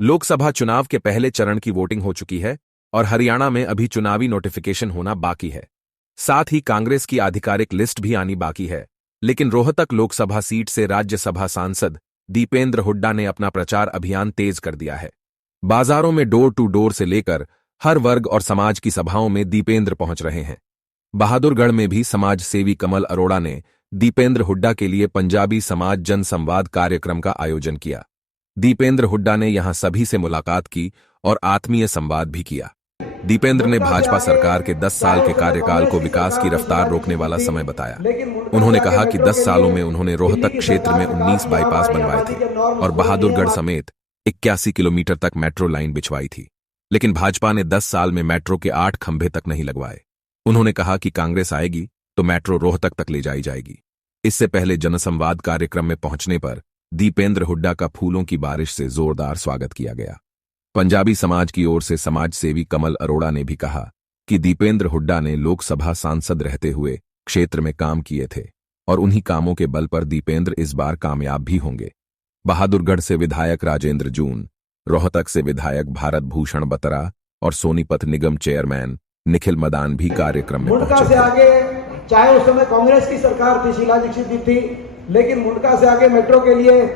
लोकसभा चुनाव के पहले चरण की वोटिंग हो चुकी है और हरियाणा में अभी चुनावी नोटिफिकेशन होना बाकी है। साथ ही कांग्रेस की आधिकारिक लिस्ट भी आनी बाकी है। लेकिन रोहतक लोकसभा सीट से राज्यसभा सांसद दीपेंद्र हुड्डा ने अपना प्रचार अभियान तेज कर दिया है। बाजारों में डोर टू डोर से लेकर हर वर्ग और समाज की सभाओं में दीपेंद्र पहुंच रहे हैं। बहादुरगढ़ में भी समाज सेवी कमल अरोड़ा ने दीपेंद्र हुड्डा के लिए पंजाबी समाज जन संवाद कार्यक्रम का आयोजन किया। दीपेंद्र हुड्डा ने यहां सभी से मुलाकात की और आत्मीय संवाद भी किया। दीपेंद्र ने भाजपा सरकार के 10 साल के कार्यकाल को विकास की रफ्तार रोकने वाला समय बताया। उन्होंने कहा कि 10 सालों में उन्होंने रोहतक क्षेत्र में 19 बाईपास बनवाए थे और बहादुरगढ़ समेत 81 किलोमीटर तक मेट्रो लाइन बिछवाई थी। लेकिन भाजपा ने 10 साल में मेट्रो के 8 खंभे तक नहीं लगवाए। उन्होंने कहा कि कांग्रेस आएगी तो मेट्रो रोहतक तक ले जाई जाएगी। इससे पहले जनसंवाद कार्यक्रम में पहुंचने पर दीपेंद्र हुड्डा का फूलों की बारिश से जोरदार स्वागत किया गया। पंजाबी समाज की ओर से समाज सेवी कमल अरोड़ा ने भी कहा कि दीपेंद्र हुड्डा ने लोकसभा सांसद रहते हुए क्षेत्र में काम किए थे और उन्हीं कामों के बल पर दीपेंद्र इस बार कामयाब भी होंगे। बहादुरगढ़ से विधायक राजेंद्र जून, रोहतक से विधायक भारत भूषण बतरा और सोनीपत निगम चेयरमैन निखिल मदान भी कार्यक्रम में पहुंचे से आगे, चाहे उस समय कांग्रेस की सरकार थी, शीला दीक्षित भी थी, लेकिन मुंडका से आगे मेट्रो के लिए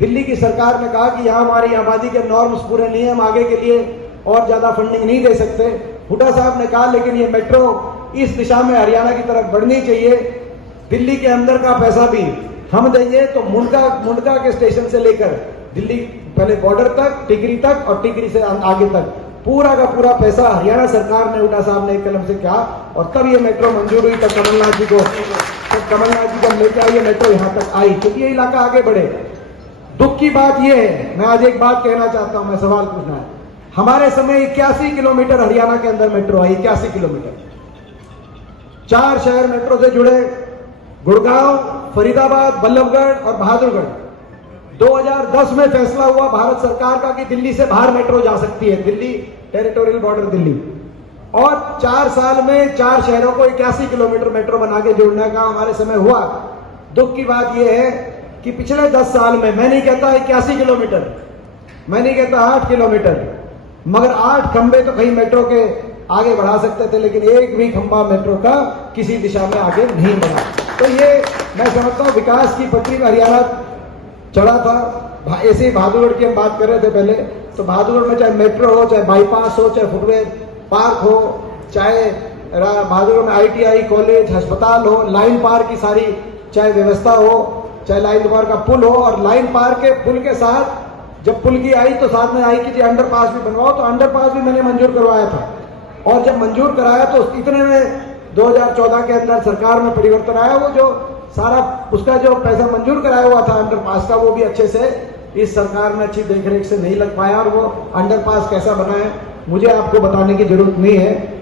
दिल्ली की सरकार ने कहा कि यहाँ हमारी आबादी के नॉर्म्स पूरे नहीं है, हम आगे के लिए और ज्यादा फंडिंग नहीं दे सकते। हुड्डा साहब ने कहा लेकिन ये मेट्रो इस दिशा में हरियाणा की तरफ बढ़नी चाहिए, दिल्ली के अंदर का पैसा भी हम देंगे। तो मुंडका के स्टेशन से लेकर दिल्ली पहले बॉर्डर तक, टिकरी तक और टिकरी से आगे तक पूरा का पूरा पैसा हरियाणा सरकार ने, हुड्डा साहब ने एक कलम से कहा और तब ये मेट्रो मंजूर हुई। तब कमलनाथ जी जब लेके आई ये मेट्रो यहाँ तक आई, क्योंकि ये इलाका आगे बढ़े। दुख की बात यह है, मैं आज एक बात कहना चाहता हूं, मैं सवाल पूछना है। हमारे समय 81 किलोमीटर हरियाणा के अंदर मेट्रो आई, 81 किलोमीटर। 4 शहर मेट्रो से जुड़े, गुड़गांव, फरीदाबाद, बल्लभगढ़ और बहादुरगढ़। 2010 में फैसला हुआ भारत सरकार का कि दिल्ली से बाहर मेट्रो जा सकती है, दिल्ली टेरिटोरियल बॉर्डर दिल्ली। और 4 साल में 4 शहरों को 81 किलोमीटर मेट्रो बना के जोड़ने का हमारे समय हुआ। दुख की बात यह है कि पिछले 10 साल में, मैं नहीं कहता 81 किलोमीटर, मैं नहीं कहता 8 किलोमीटर, मगर 8 खंबे तो कहीं मेट्रो के आगे बढ़ा सकते थे, लेकिन एक भी खंबा मेट्रो का किसी दिशा में आगे नहीं बढ़ा। तो ये मैं समझता हूं विकास की पटरी में हरियाणा चढ़ा था। ऐसे ही बहादुरगढ़ की हम बात कर रहे थे पहले, तो बहादुरगढ़ में चाहे मेट्रो हो, चाहे बाईपास हो, चाहे फुटवेयर पार्क हो, चाहे बहादुरगढ़ में ITI कॉलेज, अस्पताल हो, लाइन पार की सारी चाहे व्यवस्था हो, चाहे लाइन पार का पुल हो। और लाइन पार के पुल के साथ जब पुल की आई तो साथ में आई कि अंडरपास भी बनवाओ, तो अंडरपास भी मैंने मंजूर करवाया था। और जब मंजूर कराया तो इतने में 2014 के अंदर सरकार में परिवर्तन आया। वो जो सारा उसका जो पैसा मंजूर कराया हुआ था अंडरपास का, वो भी अच्छे से इस सरकार में अच्छी देखरेख से नहीं लग पाया। और वो अंडरपास कैसा बना है मुझे आपको बताने की जरूरत नहीं है।